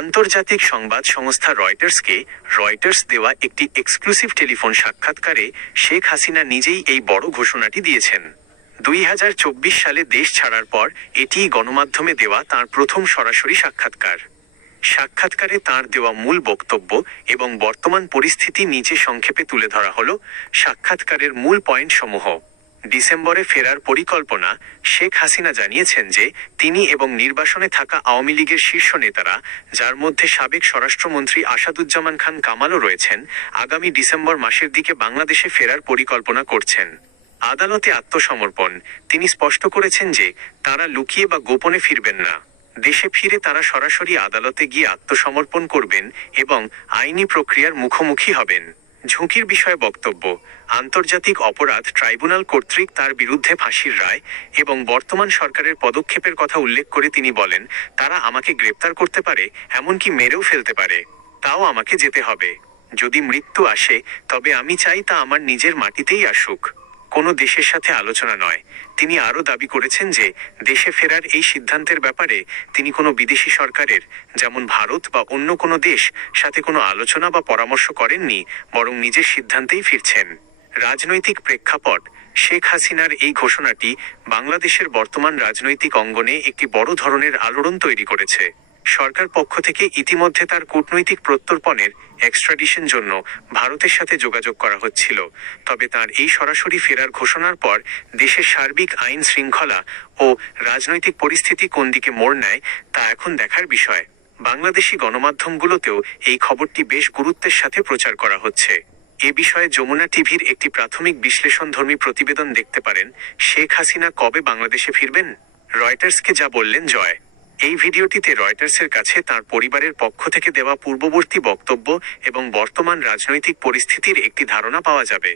আন্তর্জাতিক সংবাদ সংস্থা রয়টার্স দেওয়া একটি এক্সক্লুসিভ টেলিফোন সাক্ষাৎকারে শেখ হাসিনা নিজেই এই বড় ঘোষণাটি দিয়েছেন। 2024 সালে দেশ ছাড়ার পর এটিই গণমাধ্যমে দেওয়া তাঁর প্রথম সরাসরি সাক্ষাৎকার। সাক্ষাৎকারে তাঁর দেওয়া মূল বক্তব্য এবং বর্তমান পরিস্থিতি নিচে সংক্ষেপে তুলে ধরা হলো। সাক্ষাৎকারের মূল পয়েন্টসমূহ: ডিসেম্বরে ফেরার পরিকল্পনা। শেখ হাসিনা জানিয়েছেন যে তিনি এবং নির্বাসনে থাকা আওয়ামী লীগের শীর্ষ নেতারা, যার মধ্যে সাবেক স্বরাষ্ট্রমন্ত্রী আসাদুজ্জামান খান কামালও রয়েছেন, আগামী ডিসেম্বর মাসের দিকে বাংলাদেশে ফেরার পরিকল্পনা করছেন। আদালতে আত্মসমর্পণ। তিনি স্পষ্ট করেছেন যে তারা লুকিয়ে বা গোপনে ফিরবেন না। দেশে ফিরে তারা সরাসরি আদালতে গিয়ে আত্মসমর্পণ করবেন এবং আইনি প্রক্রিয়ার মুখোমুখি হবেন। ঝুঁকির বিষয়ে বক্তব্য: আন্তর্জাতিক অপরাধ ট্রাইব্যুনাল কর্তৃক তার বিরুদ্ধে ফাঁসির রায় এবং বর্তমান সরকারের পদক্ষেপের কথা উল্লেখ করে তিনি বলেন, তারা আমাকে গ্রেপ্তার করতে পারে, এমনকি মেরেও ফেলতে পারে। তাও আমাকে যেতে হবে। যদি মৃত্যু আসে, তবে আমি চাই তা আমার নিজের মাটিতেই আসুক, কোনো দেশের সাথে আলোচনা নয়। তিনি আরও দাবি করেছেন যে দেশে ফেরার এই সিদ্ধান্তের ব্যাপারে তিনি কোনো বিদেশি সরকারের, যেমন ভারত বা অন্য কোনো দেশ, সাথে কোনো আলোচনা বা পরামর্শ করেননি, বরং নিজের সিদ্ধান্তেই ফিরছেন। রাজনৈতিক প্রেক্ষাপট: শেখ হাসিনার এই ঘোষণাটি বাংলাদেশের বর্তমান রাজনৈতিক অঙ্গনে একটি বড় ধরনের আলোড়ন তৈরি করেছে। সরকার পক্ষ থেকে ইতিমধ্যে তার কূটনৈতিক প্রত্যর্পণের এক্সট্রাডিশন জন্য ভারতের সাথে যোগাযোগ করা হচ্ছিল। তবে তার এই সরাসরি ফেরার ঘোষণার পর দেশের সার্বিক আইন শৃঙ্খলা ও রাজনৈতিক পরিস্থিতি কোন দিকে মোড় নেয় তা এখন দেখার বিষয়। বাংলাদেশি গণমাধ্যমগুলোতেও এই খবরটি বেশ গুরুত্বের সাথে প্রচার করা হচ্ছে। এ বিষয়ে যমুনা টিভির একটি প্রাথমিক বিশ্লেষণধর্মী প্রতিবেদন দেখতে পারেন। শেখ হাসিনা কবে বাংলাদেশে ফিরবেন? রয়টার্সকে যা বললেন জয়। এই ভিডিওটিতে রয়টার্সের কাছে তার পরিবারের পক্ষ থেকে দেওয়া পূর্ববর্তী বক্তব্য এবং বর্তমান রাজনৈতিক পরিস্থিতির একটি ধারণা পাওয়া যাবে।